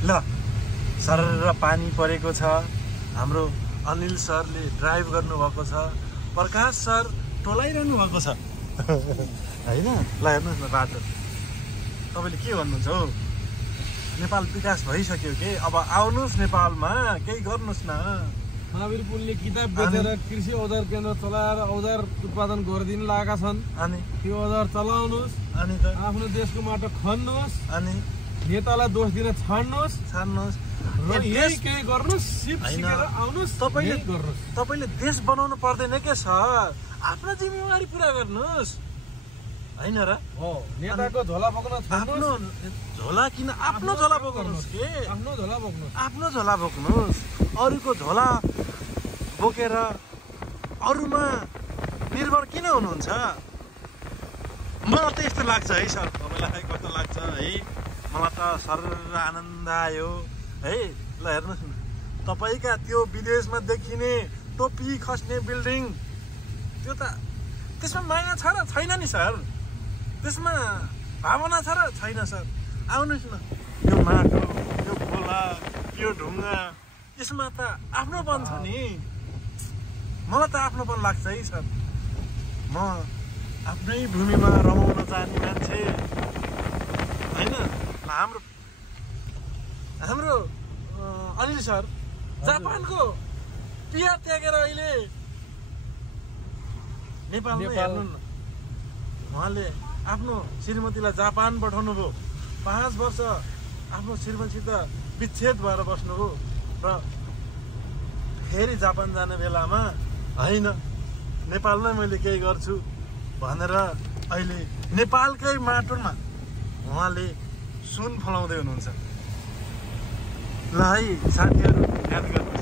ल सर र पानी परेको छ। हाम्रो अनिल सरले ड्राइभ गर्नुभएको छ। प्रकाश सर टोलाइरहनु भएको छ होइन। ल हेर्नुहोस् न बाटो, तपाईँले के भन्नुहुन्छ हौ? नेपाल विकास भइसक्यो के? अब आउनुहोस् नेपालमा, केही गर्नुहोस् न। महावीर पुलले किताब बेचेर कृषि औजार केन्द्र चलाएर औजार उत्पादन गरिदिन लागेका छन्। अनि त्यो औजार चलाउनुहोस्, अनि त आफ्नो देशको माटो खन्नुहोस्, अनि नेतालाई दोष दिन छाड्नुहोस् र यही केही गर्नुहोस्, सिप सिकेर आउनुहोस्, तपाईँले देश बनाउनु पर्दैन के सर? आफ्नो जिम्मेवारी पुरा गर्नुहोस् होइन र? हो, नेताको झोला बोक्न आफ्नो झोला किन? आफ्नो झोला बोक्नुहोस् के? आफ्नो झोला बोक्नुहोस्, आफ्नो झोला बोक्नुहोस्। अरूको झोला बोकेर अरूमा निर्भर किन हुनुहुन्छ? मलाई त यस्तो लाग्छ है सर। तपाईँलाई कस्तो लाग्छ है? मलाई त सर आनन्द आयो है। ल हेर्नुहोस् न, तपाईँका त्यो विदेशमा देखिने टोपी खस्ने बिल्डिङ, त्यो त त्यसमा माया छ र छैन नि सर? त्यसमा भावना छ र छैन सर? आउनुहोस् न, यो माटो, यो खोला, यो ढुङ्गा, यसमा त आफ्नोपन छ नि। मलाई त आफ्नोपन लाग्छ है सर। म आफ्नै भूमिमा रमाउन जाने मान्छे होइन। हाम्रो अनिल सर जापानको पिया त्यागेर अहिले नेपालमा हेर्नु न। उहाँले आफ्नो श्रीमतीलाई जापान पठाउनु भयो। 5 वर्ष आफ्नो श्रीमतीसित विच्छेद भएर बस्नुभयो र फेरि जापान जाने बेलामा होइन नेपालमै मैले केही गर्छु भनेर अहिले नेपालकै माटोमा उहाँले सुन फलाउँदै हुनुहुन्छ। ल है साथीहरू, याद गर्नुहोस्।